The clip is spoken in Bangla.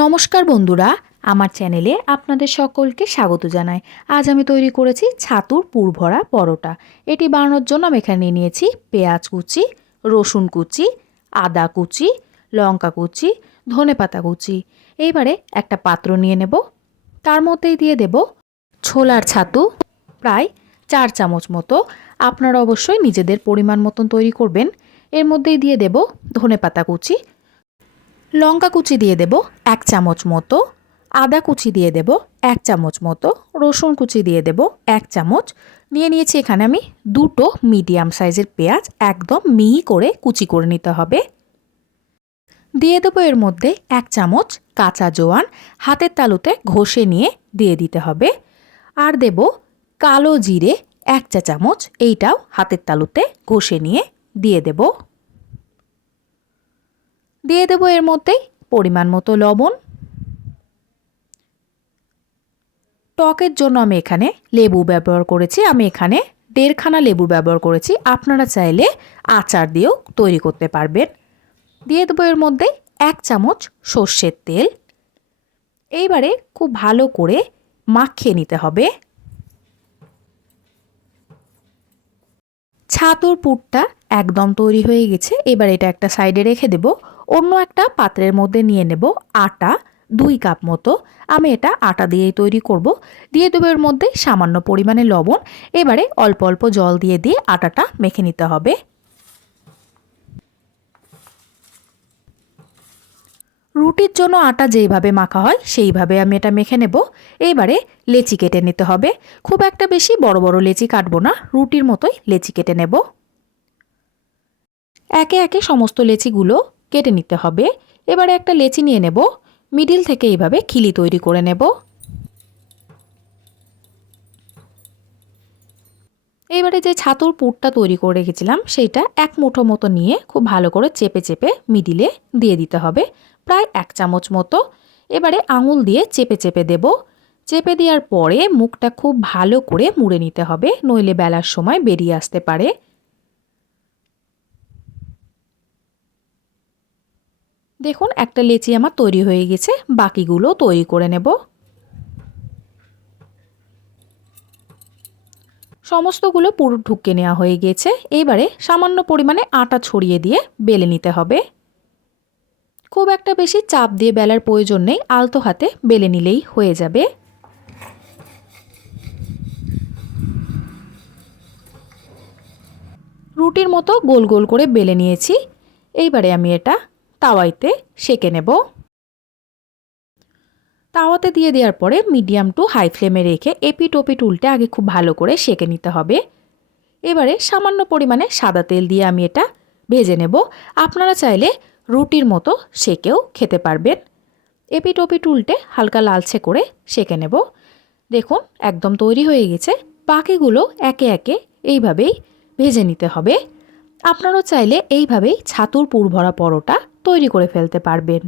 নমস্কার বন্ধুরা, আমার চ্যানেলে আপনাদের সকলকে স্বাগত জানাই। আজ আমি তৈরি করেছি ছাতুর পুরভরা পরোটা। এটি বানানোর জন্য আমি এখানে নিয়েছি পেঁয়াজ কুচি, রসুন কুচি, আদা কুচি, লঙ্কা কুচি, ধনেপাতা কুচি। এইবারে একটা পাত্র নিয়ে নেব, তার মধ্যেই দিয়ে দেব ছোলার ছাতু প্রায় 4 চামচ মতো। আপনারা অবশ্যই নিজেদের পরিমাণ মতন তৈরি করবেন। এর মধ্যেই দিয়ে দেব ধনেপাতা কুচি, লঙ্কা কুচি দিয়ে দেব 1 চামচ মতো, আদা কুচি দিয়ে দেব 1 চামচ মতো, রসুন কুচি দিয়ে দেব 1 চামচ। নিয়ে নিয়েছি এখানে আমি দুটো মিডিয়াম সাইজের পেঁয়াজ, একদম মিহি করে কুচি করে নিতে হবে। দিয়ে দেবো এর মধ্যে 1 চামচ কাঁচা জোয়ান, হাতের তালুতে ঘষে নিয়ে দিয়ে দিতে হবে। আর দেব কালো জিরে 1 চা চামচ, এইটাও হাতের তালুতে ঘষে নিয়ে দিয়ে দেব। দিয়ে দেবো এর মধ্যেই পরিমাণ মতো লবণ। টকের জন্য আমি এখানে লেবু ব্যবহার করেছি, আমি এখানে 1.5 খানা লেবু ব্যবহার করেছি। আপনারা চাইলে আচার দিয়েও তৈরি করতে পারবেন। দিয়ে দেবো এর মধ্যে 1 চামচ সর্ষের তেল। এইবারে খুব ভালো করে মাখিয়ে নিতে হবে। ছাতুর পুরটা একদম তৈরি হয়ে গেছে। এবার এটা একটা সাইডে রেখে দেব। অন্য একটা পাত্রের মধ্যে নিয়ে নেব আটা 2 কাপ মতো। আমি এটা আটা দিয়েই তৈরি করব। দিয়ে দেবো এর মধ্যে সামান্য পরিমাণে লবণ। এবারে অল্প অল্প জল দিয়ে দিয়ে আটাটা মেখে নিতে হবে। রুটির জন্য আটা যেইভাবে মাখা হয় সেইভাবে আমি এটা মেখে নেব। এইবারে লেচি কেটে নিতে হবে। খুব একটা বেশি বড় বড় লেচি কাটবো না, রুটির মতোই লেচি কেটে নেব। একে একে সমস্ত লেচিগুলো কেটে নিতে হবে। এবারে একটা লেচি নিয়ে নেব, মিডিল থেকে এইভাবে খিলি তৈরি করে নেব। এবারে যে ছাতুর পুরটা তৈরি করে রেখেছিলাম সেইটা 1 মুঠো মতো নিয়ে খুব ভালো করে চেপে চেপে মিডিলে দিয়ে দিতে হবে, প্রায় 1 চামচ মতো। এবারে আঙুল দিয়ে চেপে চেপে দেব। চেপে দেওয়ার পরে মুখটা খুব ভালো করে মুড়ে নিতে হবে, নইলে বেলার সময় বেরিয়ে আসতে পারে। দেখুন একটা লেচি আমার তৈরি হয়ে গেছে, বাকিগুলো তৈরি করে নেব। সমস্তগুলো পুরো ঢুকিয়ে নেওয়া হয়ে গেছে। এইবারে সামান্য পরিমাণে আটা ছড়িয়ে দিয়ে বেলে নিতে হবে। খুব একটা বেশি চাপ দিয়ে বেলার প্রয়োজন নেই, আলতো হাতে বেলে নিলেই হয়ে যাবে। রুটির মতো গোল গোল করে বেলে নিয়েছি। এইবারে আমি এটা তাওয়াইতে সেঁকে নেব। তাওয়াতে দিয়ে দেওয়ার পরে মিডিয়াম টু হাই ফ্লেমে রেখে এপিট ওপিট উল্টে আগে খুব ভালো করে সেঁকে নিতে হবে। এবারে সামান্য পরিমাণে সাদা তেল দিয়ে আমি এটা ভেজে নেব। আপনারা চাইলে রুটির মতো সেঁকেও খেতে পারবেন। এপিট ওপিট উল্টে হালকা লালচে করে সেঁকে নেব। দেখুন একদম তৈরি হয়ে গেছে। বাকিগুলো একে একে এইভাবেই ভেজে নিতে হবে। আপনারাও চাইলে এইভাবেই ছাতুর পুর ভরা পরোটা তৈরি করে ফেলতে পারবেন।